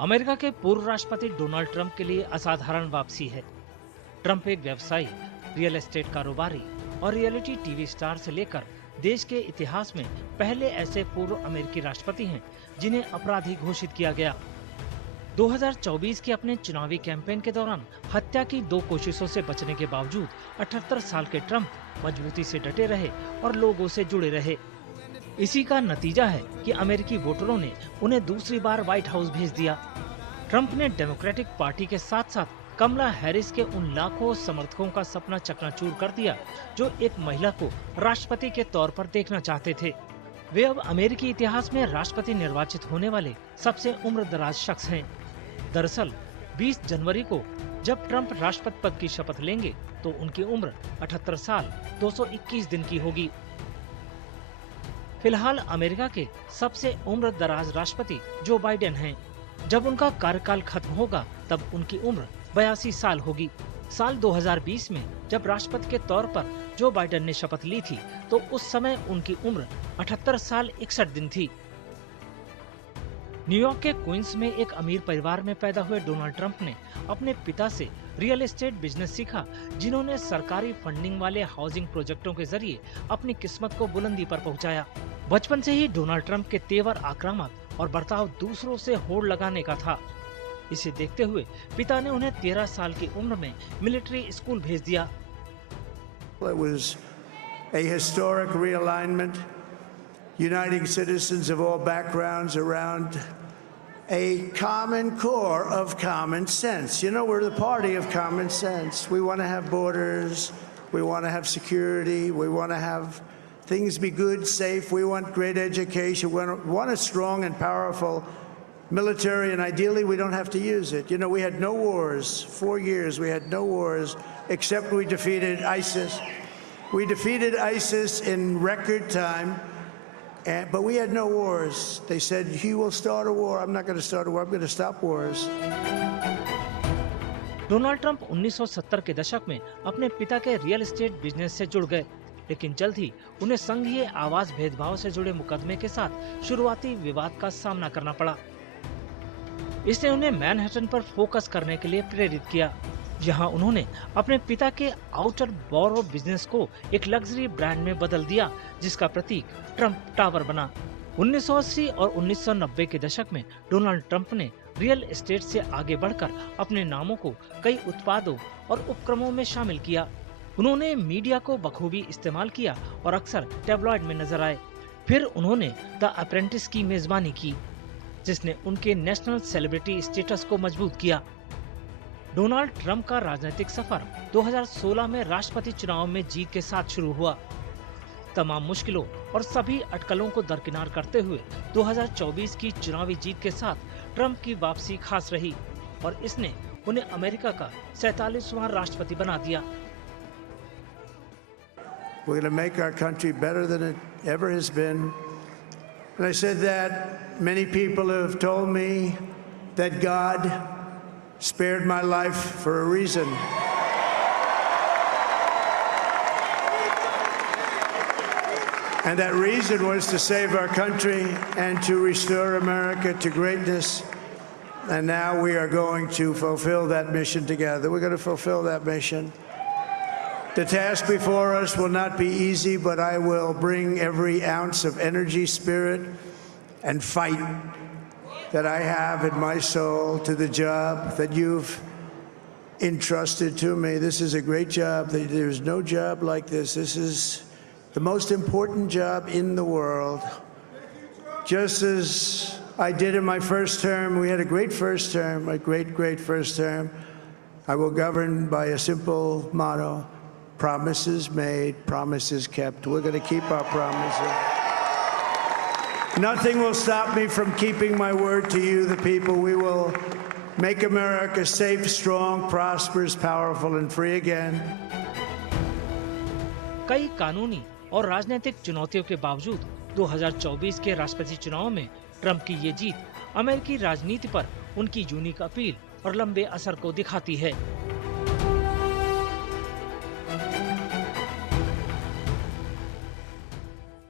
America के पूर्व राष्ट्रपति डोनाल्ड ट्रंप के लिए असाधारण वापसी है। ट्रंप एक व्यवसायी, रियल एस्टेट कारोबारी और रियलिटी टीवी स्टार से लेकर देश के इतिहास में पहले ऐसे पूर्व अमेरिकी राष्ट्रपति हैं जिन्हें अपराधी घोषित किया गया। 2024 के अपने चुनावी कैंपेन के दौरान हत्या की 2 कोशिशों से बचने के बावजूद 78 साल के ट्रंप मजबूती से डटे रहे और लोगों से जुड़े रहे। इसी का नतीजा है कि अमेरिकी वोटरों ने उन्हें दूसरी बार व्हाइट हाउस भेज दिया। ट्रंप ने डेमोक्रेटिक पार्टी के साथ साथ कमला हैरिस के उन लाखों समर्थकों का सपना चकनाचूर कर दिया जो एक महिला को राष्ट्रपति के तौर पर देखना चाहते थे। वे अब अमेरिकी इतिहास में राष्ट्रपति निर्वाचित होने वाले सबसे उम्रदराज शख्स हैं। दरअसल 20 जनवरी को जब ट्रंप राष्ट्रपति पद की शपथ लेंगे तो उनकी उम्र 78 साल 221 दिन की होगी। फिलहाल अमेरिका के सबसे उम्रदराज राष्ट्रपति जो बाइडेन हैं। जब उनका कार्यकाल खत्म होगा तब उनकी उम्र 82 साल होगी। साल 2020 में जब राष्ट्रपति के तौर पर जो बाइडेन ने शपथ ली थी तो उस समय उनकी उम्र 78 साल 61 दिन थी। न्यूयॉर्क के क्वींस में एक अमीर परिवार में पैदा हुए डोनाल्ड ट्रंप ने अपने पिता से रियल एस्टेट बिजनेस सीखा, जिन्होंने सरकारी फंडिंग वाले हाउसिंग प्रोजेक्टों के जरिए अपनी किस्मत को बुलंदी पर पहुंचाया। बचपन से ही डोनाल्ड ट्रंप के तेवर आक्रामक और बर्ताव दूसरों से होड़ लगाने का था। इसे देखते हुए पिता ने उन्हें 13 साल की उम्र में मिलिट्री स्कूल भेज दिया। It was a historic realignment, uniting citizens of all backgrounds around a common core of common sense. You know, we're the party of common sense. We want to have borders, we want to have security, we want to have things be good, safe, we want great education, we want a strong and powerful military, and ideally we don't have to use it. You know, we had no wars, 4 years we had no wars, except we defeated ISIS. We defeated ISIS in record time, but we had no wars. They said, he will start a war. I'm not going to start a war, I'm going to stop wars. Donald Trump 1970 के दशक में अपने पिता के real estate business से जुड़ गए, लेकिन जल्द ही उन्हें संघीय आवास भेदभाव से जुड़े मुकदमे के साथ शुरुआती विवाद का सामना करना पड़ा। इसने उन्हें मैनहट्टन पर फोकस करने के लिए प्रेरित किया, जहां उन्होंने अपने पिता के आउटर बोरो बिजनेस को एक लग्जरी ब्रांड में बदल दिया, जिसका प्रतीक ट्रंप टावर बना। 1980 और 1990 के दशक में डोनाल्ड ट्रंप ने रियल एस्टेट से आगे बढ़कर अपने नामों को कई उत्पादों और उपक्रमों में शामिल किया। उन्होंने मीडिया को बखूबी इस्तेमाल किया और अक्सर टैब्लॉइड में नजर आए। फिर उन्होंने द अप्रेंटिस की मेजबानी की, जिसने उनके नेशनल सेलिब्रिटी स्टेटस को मजबूत किया। डोनाल्ड ट्रंप का राजनीतिक सफर 2016 में राष्ट्रपति चुनाव में जीत के साथ शुरू हुआ। तमाम मुश्किलों और सभी अटकलों को दरकिनार करते हुए 2024 की चुनावी जीत के साथ ट्रंप की वापसी खास रही और इसने उन्हें अमेरिका का 47वां राष्ट्रपति बना दिया। We're going to make our country better than it ever has been. And I said that many people have told me that God spared my life for a reason. And that reason was to save our country and to restore America to greatness. And now we are going to fulfill that mission together. We're going to fulfill that mission. The task before us will not be easy, but I will bring every ounce of energy, spirit, and fight that I have in my soul to the job that you've entrusted to me. This is a great job. There's no job like this. This is the most important job in the world. Just as I did in my first term, we had a great first term, a great first term. I will govern by a simple motto: promises made, promises kept. We're going to keep our promises. Nothing will stop me from keeping my word to you, the people. We will make America safe, strong, prosperous, powerful, and free again. कई कानूनी और राजनीतिक चुनौतियों के बावजूद 2024 के राष्ट्रपति चुनाव में ट्रंप की ये जीत अमेरिकी राजनीति पर उनकी यूनिक अपील और लंबे असर को दिखाती है।